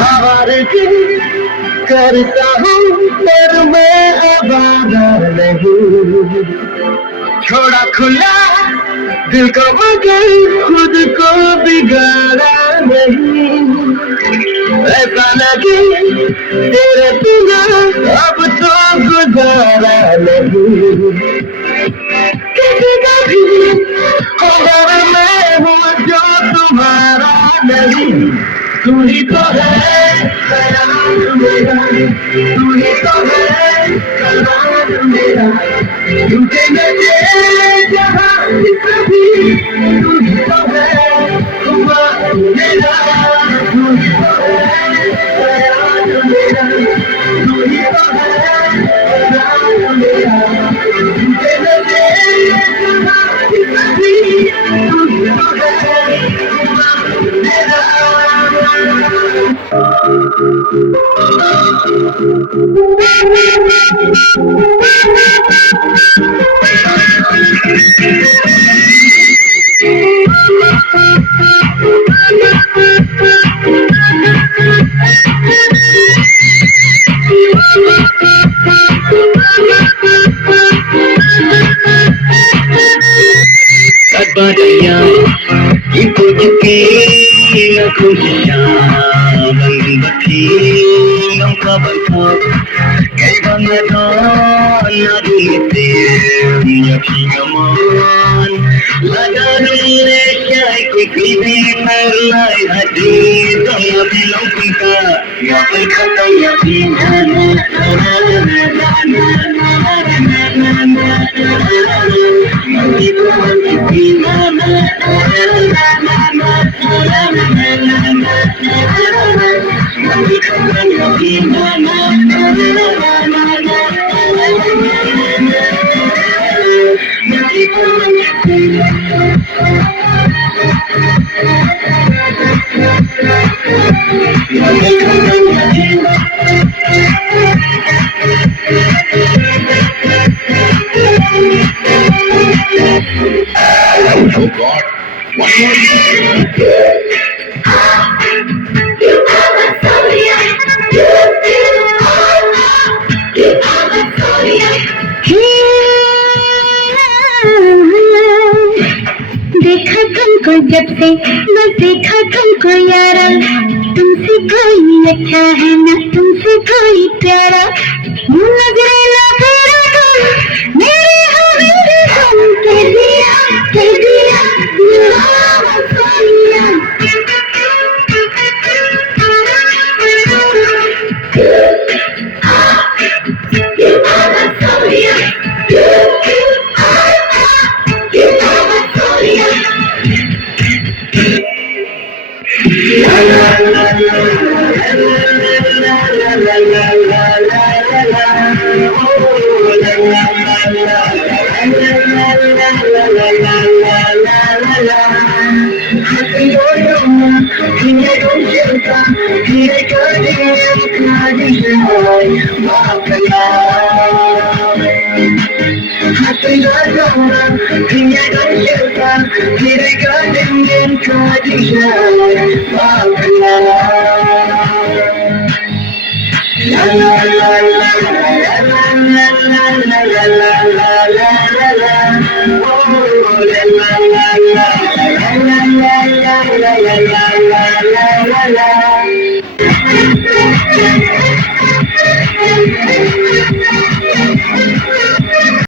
आवाज़ करता हूँ पर मैं आवारा नहीं, छोड़ा खुला दिल को मगर खुद को बिगाड़ा नहीं। ऐसा लगे तेरे बिना अब तो गुजारा नहीं। किसी का भी होगा मैं हूँ जो तुम्हारा नहीं। तू ही तो है ख्याल मेरा, तू ही तो है कमाल मेरा। तुझे नजर जहाँ कभी, तू ही तो है खुमार मेरा। तू ही तो है ख्याल मेरा, तू ही तो है कमाल मेरा। तुझे नजर जहाँ कभी, तू ही तो है खुमार मेरा। Badaya, ibu jeki aku siang bangti nongka bangko, kay bangadon nadumite yakingaman, lagarule siya'y kikili merlay hadi sama bilang punta, yapay katay yakinan. Oh God, one more time. देखा तुमको जब से बस देखा तुमको यारा, तुमसे कोई अच्छा है ना तुमसे कोई प्यारा। नजरें लगा तुम मेरे हमें तुम कह दिया